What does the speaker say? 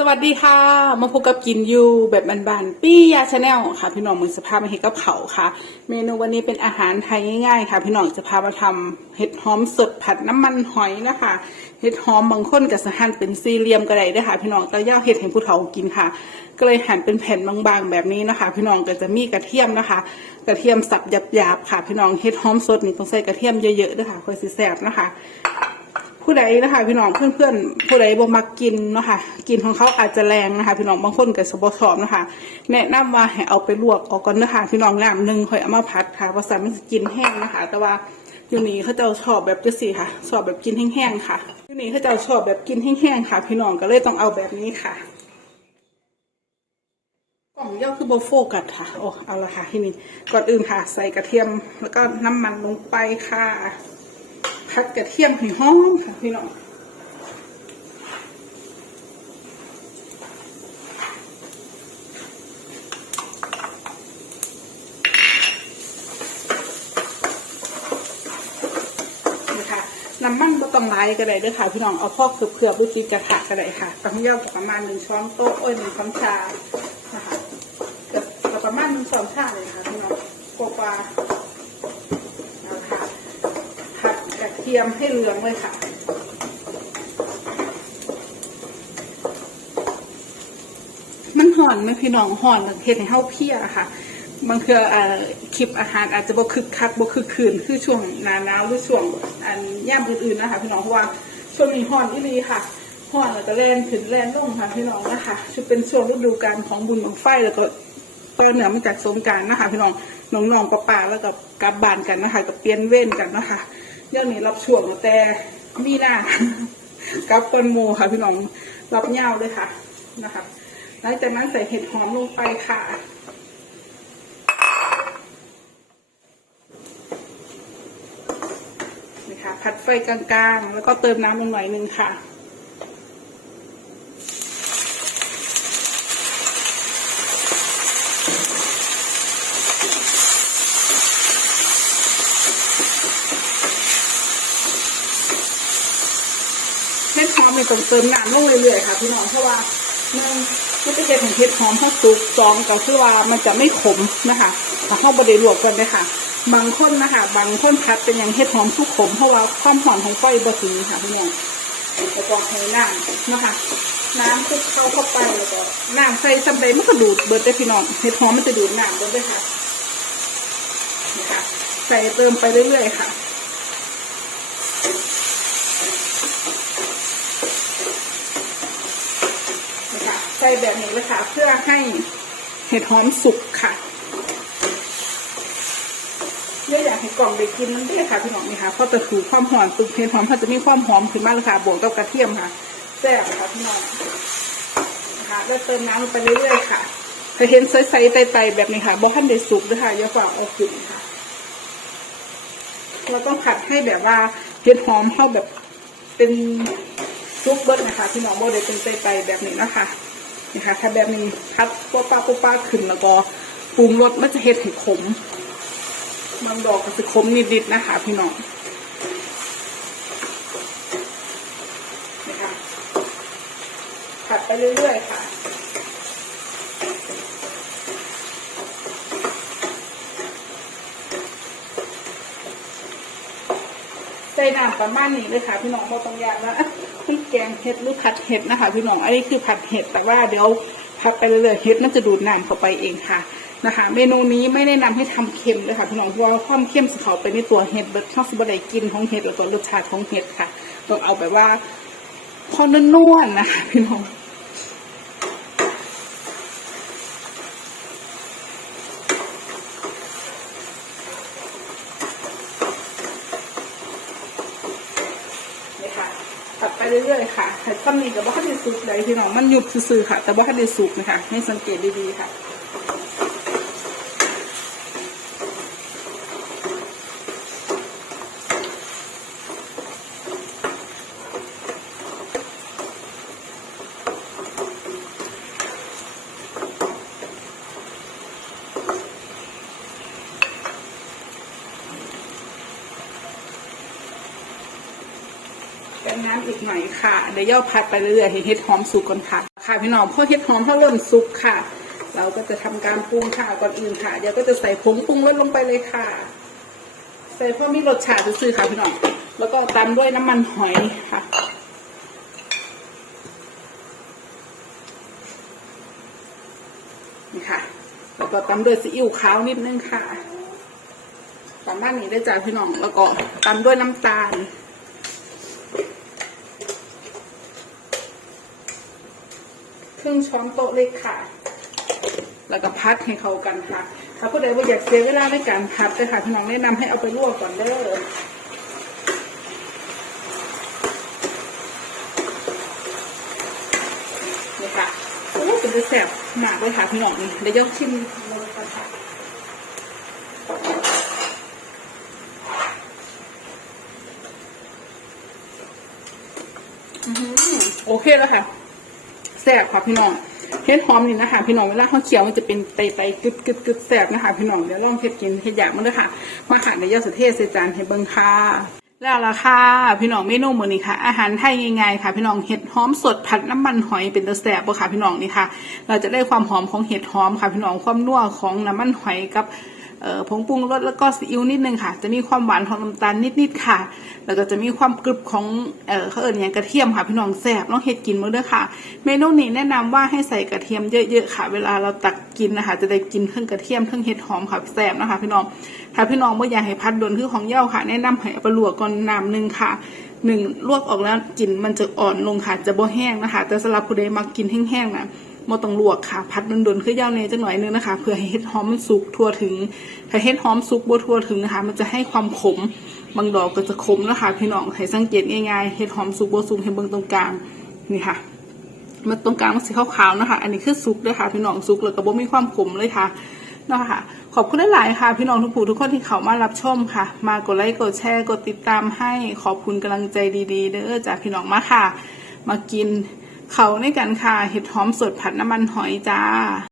สวัสดีค่ะ มาพบกับกินยูแบบบานๆปี้ยาชาแนลค่ะ พี่น้องมือสภาพมาเห็ดกับเขาค่ะ เมนูวันนี้เป็นอาหารไทยง่ายๆ ค่ะ พี่น้องจะพามาทำเห็ดหอมสดผัดน้ำมันหอยนะคะ เห็ดหอมบางคนกับสหั่นเป็นสี่เหลี่ยมก็ได้ด้วยค่ะ พี่น้องแต่ย่าเห็ดให้ผู้เฒ่ากินค่ะ ก็เลยหั่นเป็นแผ่นบางๆ แบบนี้นะคะ พี่น้องก็จะมีกระเทียมนะคะ กระเทียมสับหยาบๆค่ะ พี่น้องเห็ดหอมสดนี่ต้องใส่กระเทียมเยอะๆด้วยค่ะค่อยสิแซ่บนะคะ ผู้ใดนะคะพี่น้องเพื่อนๆผู้ใดบ่มักกินเนาะค่ะกินของเขาอาจจะแรงนะคะ พี่น้องบางคนก็สบชอบนะคะแนะนำว่าให้เอาไปลวกออกก่อนนะคะพี่น้องน้ำหนึ่งค่อยเอามาพัดค่ะว่าสามันจะกินแห้งนะคะ แต่ว่าอยู่นี่เขาจ้าชอบแบบจะสิค่ะชอบแบบกินแห้งๆค่ะอยู่นี่เขาจ้าชอบแบบกินแห้งๆค่ะ พี่น้องก็เลยต้องเอาแบบนี้ค่ะกล่องย่อคือโบโฟกัสค่ะโอ้เอาละค่ะที่นี่ก่อนอื่นค่ะ ใส่กระเทียมแล้วก็น้ำมันลงไปค่ะ ผัดกระเทียมให้หอมค่ะพี่น้องนี่ค่ะน้ำมันก็ต้องไหลก็ได้ด้วยค่ะพี่น้องเอาพอกเผือกๆด้วยตีกระทะก็ได้ค่ะตั้งยาวประมาณหนึ่งช้อนโต๊ะโอ้ยหนึ่งช้อนชานะคะก็ประมาณหนึ่งช้อนชาเลยค่ะพี่น้องกว่าๆนะคะ ผัดกระ เทียมให้เหลืองเลยค่ะ มันห่อนไหมพี่น้องห่อนเห็ดให้เข้าเพี้ยค่ะบางเทืออคลิปอาหารอาจจะบ่คึกคักบ่คึกคืนคือช่วงหนาหนาวหรือช่วงอันย่ามอื่นๆนะคะพี่น้องเพราะว่าช่วงนี้ห่อนอีหลีค่ะห่อนแล้วก็แลนขึ้นแลนลงค่ะพี่น้องนะคะจะเป็นช่วงฤดูกาลของบุญของไฟแล้วก็ก็เหนือมาจากสงการนะคะพี่น้องน้องๆปะป่าแล้วก็กลับบ้านกันนะคะกับเปลี่ยนเว้นกันนะคะ เรื่องนี้รับช่วงแต่มีหน้ากับคนโมค่ะพี่น้องรับเงาเลยค่ะนะคะหลังจากนั้นใส่เห็ดหอมลงไปค่ะนะคะผัดไฟกลางๆ แล้วก็เติมน้ำลงหน่อยนึงค่ะ เห็ดหอมมัน ต้องเติมน้ำลงเรื่อยๆค่ะพี่น้องเพราะว่าหนึ่งมันจะเป็นของเห็ดหอมถ้าสุกสองก็คือว่ามันจะไม่ขมนะคะถ้าเข้าบไดลวกกันเลยค่ะ บางคนนะคะบางคนพัดเป็นอย่างเห็ดหอมสุกขมเพราะว่าความหอมของไฟบะถึงค่ะพี่น้องแล้วก็ให้น้ำนะคะน้ำคลุกเข้าเข้าไปแล้วก็น้ำใส่ซัมเบมันก็ดูดเบิดได้พี่น้องเห็ดหอมมันจะดูดน้ำเบิดได้ค่ะนี่ค่ะใส่เติมไปเรื่อยๆค่ะ นะคะใส่ แบบนี้เลยค่ะ เพื่อให้เห็ดหอมสุกค่ะเยอะอยากให้กล่องได้กินมันได้ค่ะพี่น้องนี่ค่ะเพราะจะถูความหอมตุกเห็ดหอมเขาจะมีความหอมขึ้นมาเลยค่ะบวกกับกระเทียมค่ะแซ่บค่ะพี่น้องนะคะแล้วเติมน้ำลงไปเรื่อยๆค่ะเคยเห็นใสๆไตๆแบบนี้ค่ะบอกขั้นได้สุกด้วยค่ะอย่าฝากเอาขึ้นค่ะเราต้องผัดให้แบบว่าเห็ดหอมเข้าแบบเป็นซุปเบิร์ดนะคะที่น้องโบได้เป็นไปๆแบบนี้นะคะ นะคะถ้าแบบนี้พัดปุ๊บป้าปุ๊บป้าขึ้นแล้วก็ปรุงรสมันจะเห็ดให้ขมบางดอกก็จะขมนิดๆนะคะ พี่น้องนะคะผัดไปเรื่อยๆค่ะใส่น้ำประมาณนี้เลยค่ะ พี่น้องเราต้องยากว่าพี่ แกงเห็ดหรือผัดเห็ดนะคะพี่น้องอันนี้คือผัดเห็ดแต่ว่าเดี๋ยวผัดไปเรื่อยๆเห็ดมันจะดูดน้ำเข้าไปเองค่ะนะคะ เมนูนี้ไม่แนะนำให้ทำเค็มเลยค่ะพี่น้องเพราะว่าความเค็มสเขาไปในตัวเห็ดเบิร์ดชอบสบะไดกินของเห็ดแล้วก็รสชาติของเห็ดค่ะต้องเอาแบบว่าพอนุ่นๆนะคะพี่น้อง นี่ค่ะตัดไป เรื่อยๆค่ะแต่ซ้ำนี้กับว่าเขาได้สุกใดพี่น้องมันหยุบซื่อๆค่ะ แต่ว่าเขาได้สุกนะคะให้สังเกตดีๆค่ะ อีกหน่อยค่ะ เดี๋ยวย่อพัดไปเรื่อยๆให้เห็ดหอมสุกก่อนค่ะ ค่ะพี่น้องพอเห็ดหอมเขาล่นซุปค่ะ เราก็จะทำการปรุงค่ะก่อนอื่นค่ะ เดี๋ยวก็จะใส่ผงปรุงรสลงไปเลยค่ะ ใส่เพื่อมีรสชาติซื่อค่ะพี่น้องแล้วก็ตามด้วยน้ำมันหอยค่ะนี่ค่ะ แล้วก็ตามด้วยซีอิ๊วขาวนิดนึงค่ะตามบ้านนี้ได้จ้าพี่น้องแล้วก็ตามด้วยน้ำตาล รึ่งช้อนโต๊ะเล็กค่ะ แล้วก็พัดให้เข้ากันค่ะ ถ้าผู้ใดว่าอยากเสียเวลาในการพัดเลยค่ะพี่น้องแนะนำให้เอาไปลวกก่อนเด้อนี่ค่ะโอ้เป็นจะแสบหมากเลยค่ะพี่น้องเดี๋ยวยกชิมเลยค่ะโอเคแล้วค่ะ แสบค่ะพี่น้องเห็ดหอมนี่นะคะพี่น้องเวลาเขาเคี้ยวมันจะเป็นไตไตกึดกึดกึดแสบนะคะพี่น้องเดี๋ยวลองเห็ดกินเห็ดอยากมันด้วยค่ะ มาค่ะเดี๋ยอดสุเทศเซจานเห็ดเบิงค่ะแล้วล่ะค่ะพี่น้องเมนูมื้อนี้ค่ะ อาหารไทยง่ายๆค่ะ พี่น้องเห็ดหอมสดผัดน้ำมันหอยเป็นตะแสบบ่ค่ะพี่น้องนี่ค่ะ เราจะได้ความหอมของเห็ดหอมค่ะพี่น้องความนัวของน้ำมันหอยกับ ผงปรุงรสแล้วก็ซีอิ๊วนิดนึงค่ะ จะมีความหวานของน้ำตาลนิดๆค่ะ แล้วก็จะมีความกรึบของเออเขาเอิญอย่างกระเทียมค่ะพี่น้องแซ่บน้องเฮ็ดกินมื้อเด้อค่ะ เมนูนี้แนะนำว่าให้ใส่กระเทียมเยอะๆค่ะ เวลาเราตักกินนะคะจะได้กินทั้งกระเทียมทั้งเห็ดหอมค่ะแซ่บนะคะพี่น้องถ้าพี่น้องไม่อยากให้พัดโดนคือของเย้าค่ะ แนะนำให้เอาไปลวกก่อนน้ำหนึ่งค่ะหนึ่งลวกออกแล้วกลิ่นมันจะอ่อนลงค่ะจะบ่แห้งนะคะ แต่สำหรับผู้ใดมักกินแห้งๆนะ บ่ต้องลวกค่ะพัดโดนๆคือย้าเนยจังหน่อยนึงนะคะเพื่อให้เห็ดหอมมันสุกทั่วถึง ถ้าเห็ดหอมสุกบ่ทั่วถึงนะคะ มันจะให้ความขมบางดอกก็จะขมนะคะพี่น้องให้สังเกตง่ายๆเห็ดหอมสุกบ่สุกให้เบิ่งตรงกลางนี่ค่ะมันตรงกลางมันสีขาวๆนะคะ อันนี้คือซุกด้วยค่ะ พี่น้องซุกแล้วก็บ่มีความขมเลยค่ะเนาะค่ะขอบคุณหลายๆค่ะ พี่น้องทุกผู้ทุกคนที่เข้ามารับชมค่ะ มากดไลค์กดแชร์กดติดตามให้ขอบคุณกำลังใจดีๆ เด้อจากพี่น้องมาค่ะ มากิน เขาในกันค่ะเห็ดหอมสดผัดน้ำมันหอยจ้า